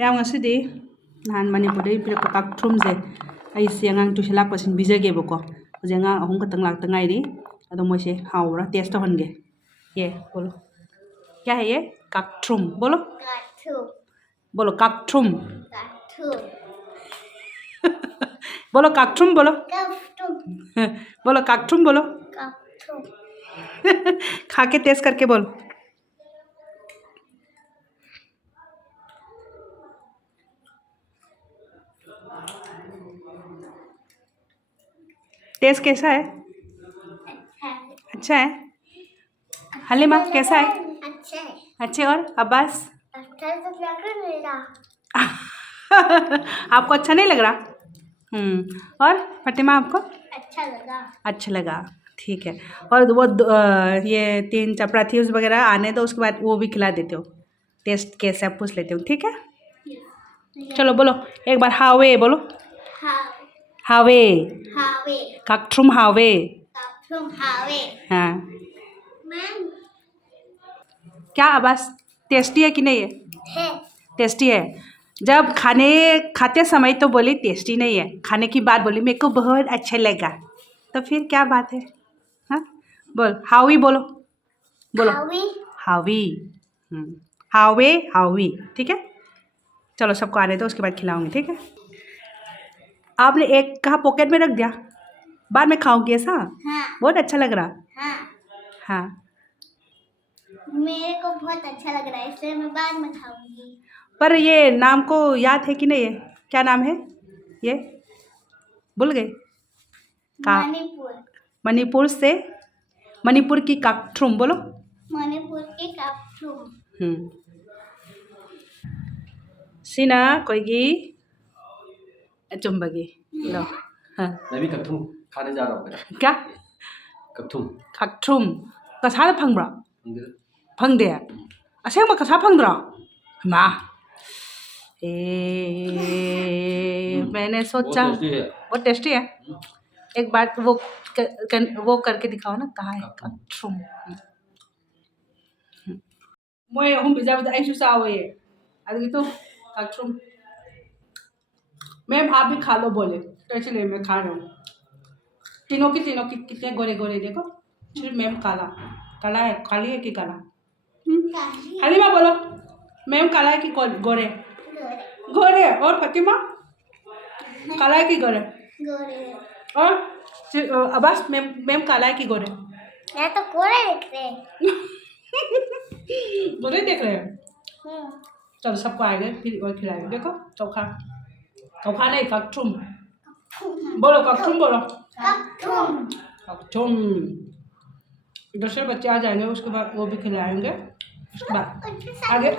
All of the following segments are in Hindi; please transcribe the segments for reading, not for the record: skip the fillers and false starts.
Ma'am ngasidi nahan manipur dai pira kakthrum je ai siangang tu selak pasin bijage boko jenga ahum katang lak tangai ri ado moise haura taste honge ye bolo क्या है ये kakthrum बोलो बोलो kakthrum बोलो kakthrum बोलो बोलो kakthrum बोलो खा के टेस्ट करके बोल टेस्ट कैसा है अच्छा है हलीमा कैसा है अच्छे और अब्बास आपको अच्छा नहीं लग रहा और फतिमा आपको अच्छा लगा ठीक है और वो ये 3 चपराथी वगैरह आने दो उसके बाद वो भी खिला देते हो टेस्ट कैसे आप पूछ लेते हो ठीक है चलो बोलो एक बार हावे बोलो हावे kakthrum हावे हाँ क्या आवाज़ टेस्टी है कि नहीं है टेस्टी है जब खाते समय तो बोली टेस्टी नहीं है खाने की बात बोली मेरे को बहुत अच्छा लगा तो फिर क्या बात है हाँ बोल हावी बोलो बोलो हावी हावे हावी ठीक है चलो सबको आने दो उसके बाद खिलाऊंगी ठीक है आपने एक कहा पॉकेट में रख दिया बाद में खाओगी ऐसा बहुत अच्छा लग रहा हाँ मेरे को बहुत अच्छा लग रहा है इसलिए मैं बाद में खाऊंगी पर ये नाम को याद है कि नहीं है क्या नाम है ये भूल गए मणिपुर से मणिपुर की kakthrum बोलो मणिपुर की kakthrum सीना कोईगी चुम्बगी लो हाँ मैं भी kakthrum खाने जा रहा हूँ क्या kakthrum कसार फंगब्रा फंगदे असेंबा कसा फंगद्रा मा मैंने सोचा बहुत टेस्टी है एक बार वो करके दिखाओ ना कहाँ है kakthrum मोए हम बिजा आई सुसा हुए अभी तो kakthrum मैम आप भी खा लो बोले तो इसलिए मैं खा रहा हूँ तीनों की कितने गोरे गोरे देखो सिर्फ मैम काला है खाली है कि काला हलीमा बोलो मैम काला है कि गोरे गोरे और फतिमा काला है कि गोरे और अब्बास मैम काला है कि गोरे मैं तो गोरे देख रहे गोरे देख रहे हैं चलो सबको आएंगे फिर और खिलाएंगे देखो चौखा नहीं kakthrum बोलो kakthrum बोलो kakthrum इधर से बच्चे आ जाएंगे उसके बाद वो भी खिलाएंगे उसके बाद आगे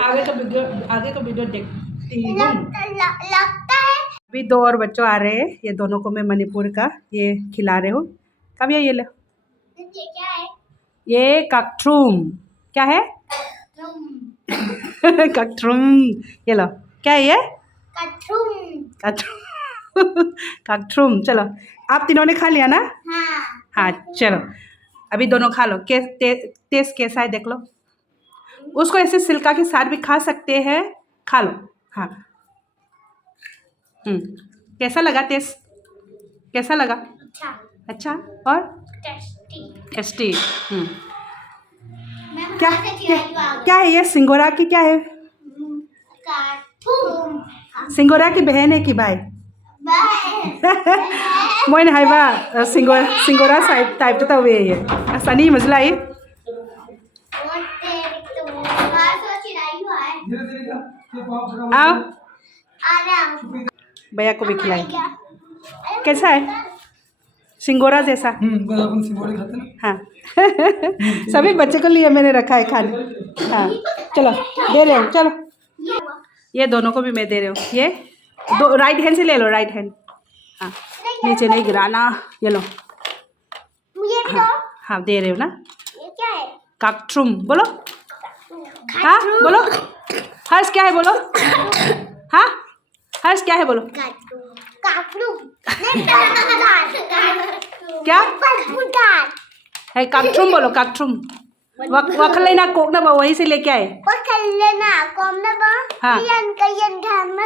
का वीडियो देखती हूँ लगता है अभी 2 और बच्चों आ रहे हैं ये दोनों को मैं मणिपुर का ये खिला रहे हूँ कब ये ले क्या है ये kakthrum क्या है kakthrum ये लो क्या है ये kakthrum चलो आप तीनों ने खा लिया ना हाँ चलो अभी दोनों खा लो टेस्ट कैसा है देख लो उसको ऐसे सिल्का के साथ भी खा सकते हैं खा लो हाँ कैसा लगा टेस्ट कैसा लगा अच्छा और टेस्टी क्या है ये सिंगोरा की क्या है सिंगोरा की बहन है कि भाई मोइन हाइबा सिंगोरा टाइप तो तवे ये सनी मजलाई आओ भैया को भी खिलाएंगे कैसा है सिंगोरा जैसा हाँ सभी बच्चे को लिए मैंने रखा है खाने हाँ चलो दे रहे हो चलो ये दोनों को भी मैं दे रही हूँ ये दो राइट हैंड से ले लो राइट हैंड हाँ नीचे नहीं गिराना ये लो हाँ दे रहे हो ना kakthrum बोलो हाँ बोलो हर्ष क्या है बोलो हाँ हर्ष क्या है बोलो क्या है kakthrum बोलो kakthrum वखल लेना कोक ना वहीं से लेके आए वखल लेना कोम ना बा हाँ कयन घर में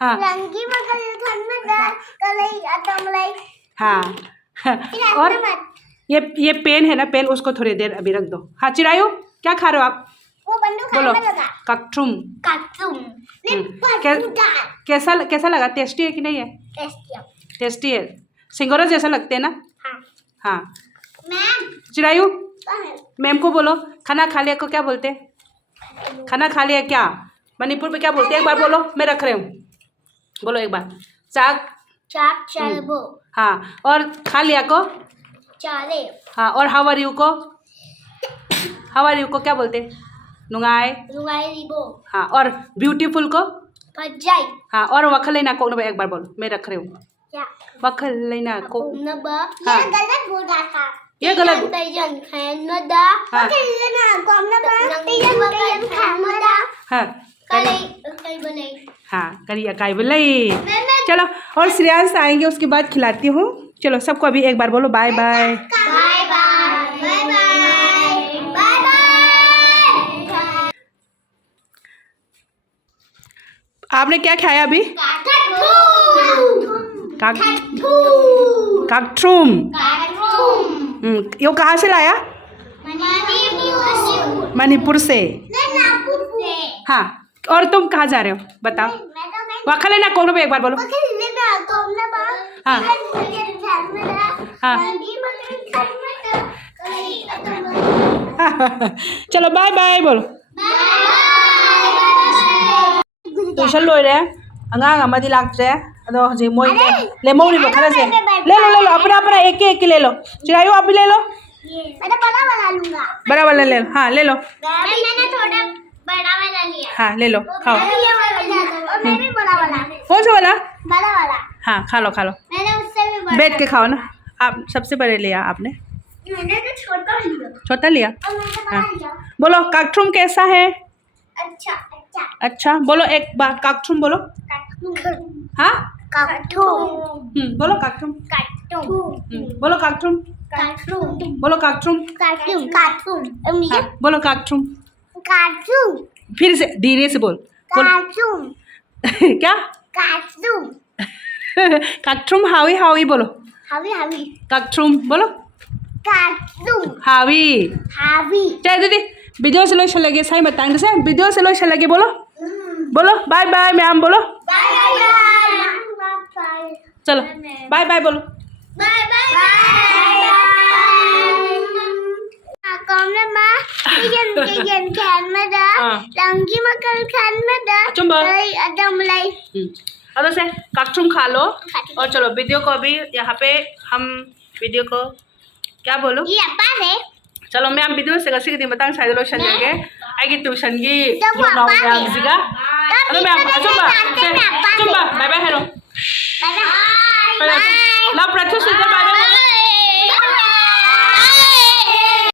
हाँ। लंगी मगल खान में दा कलई अदमलाई हाँ और ये पेन है ना, पेन उसको थोड़ी देर अभी रख दो। हाँ चिरायु, क्या खा रहे हो आप? वो बंदूक बोलो। खाने लगा ककठुम। काटूम कैसा लगा? टेस्टी है कि नहीं है? टेस्टी है। सिंगोरा जैसा लगते हैं ना? हाँ हाँ। मैम चिरायु, कहाँ है? मैम को बोलो खाना खा लिया को क्या बोलते हैं? खाना खा लिया क्या मणिपुर में क्या बोलते हैं? एक बार बोलो, मैं रख रही हूँ। बोलो एक बार। चाक। चाक चालबो हाँ, और खा लिया को? चाले हाँ, और हाउ आर यू को? हाउ आर यू को क्या बोलते हैं? नुंगाई। रुआई रिबो हाँ, और ब्यूटीफुल को? पजाई हाँ, और वखलेना को एक बार बोलो, मैं रख रही हूँ। क्या वखलेना को। नबा हाँ। ये गलत बोल रहा था। ये गलत। तैजन खान मदा हाँ। वखलेना को नबा तैजन खान मदा हाँ कलई कई बनाई हाँ करिए काय बोले। चलो, और श्रेयांश आएंगे उसके बाद खिलाती हूँ। चलो सबको अभी एक बार बोलो bye bye. Bye bye bye bye bye bye. आपने क्या खाया अभी? काकठुम। यो कहाँ से लाया? मणिपुर से। हाँ, और तुम कहाँ जा रहे हो बताओ? वखलेना को एक बार बोलो। हाँ। हाँ। चलो बाय बाय बोलो। ट्यूशन लोरे अंगांग अमदी लाक्ट्रे अदो हजे मोई लेमौरी खरसे ले लो अपना अपना एक ले लो। चिरायु आप भी ले लो। मैं बड़ा वाला लूंगा। बड़ा वाला ले लो। हाँ ले लो। मैंने थोड़ा बड़ा वाला लिया। हाँ ले लो, खाओ। और मैं भी बड़ा वाला। कौन सा वाला? बड़ा वाला। हाँ खा लो खा लो, मैंने उससे भी बड़ा। बैठ के खाओ ना। आप सबसे बड़े लिया आपने? मैंने तो छोटा लिया। छोटा लिया। और मैंने बड़ा हाँ। लिया। बोलो काकठुम कैसा है? अच्छा अच्छा। अच्छा बोलो एक बार काकठुम बोलो। हाँ बोलो काकठुम। बोलो काकठुम। बोलो काकठुम। हाँ, बोलो काकठुम। फिर से धीरे से बोल। क्या? काकठुम हावी हावी बोलो। काकठुम बोलो। हावी। चल दीदी वीडियो से लो अच्छा लगे सही बताएंगे से वीडियो से लो अच्छा लगे बोलो। बोलो बाय बाय मैम बोलो। चलो बाय बाय बोलो। लंगी मकल खान में दा चुम्बा। अदमलाई अदो से काकठुम खा लो। और चलो वीडियो को अभी यहाँ पे हम वीडियो को क्या बोलो? ये अपा है। चलो मैं वीडियो से कैसे दिन बताऊं शायद लोशन लगे आगे ट्यूशन की जब वो लोग अपा है। जिगा अरे मैं चुम्बा bye bye hello bye bye. ला प्रचुर से बाय बाय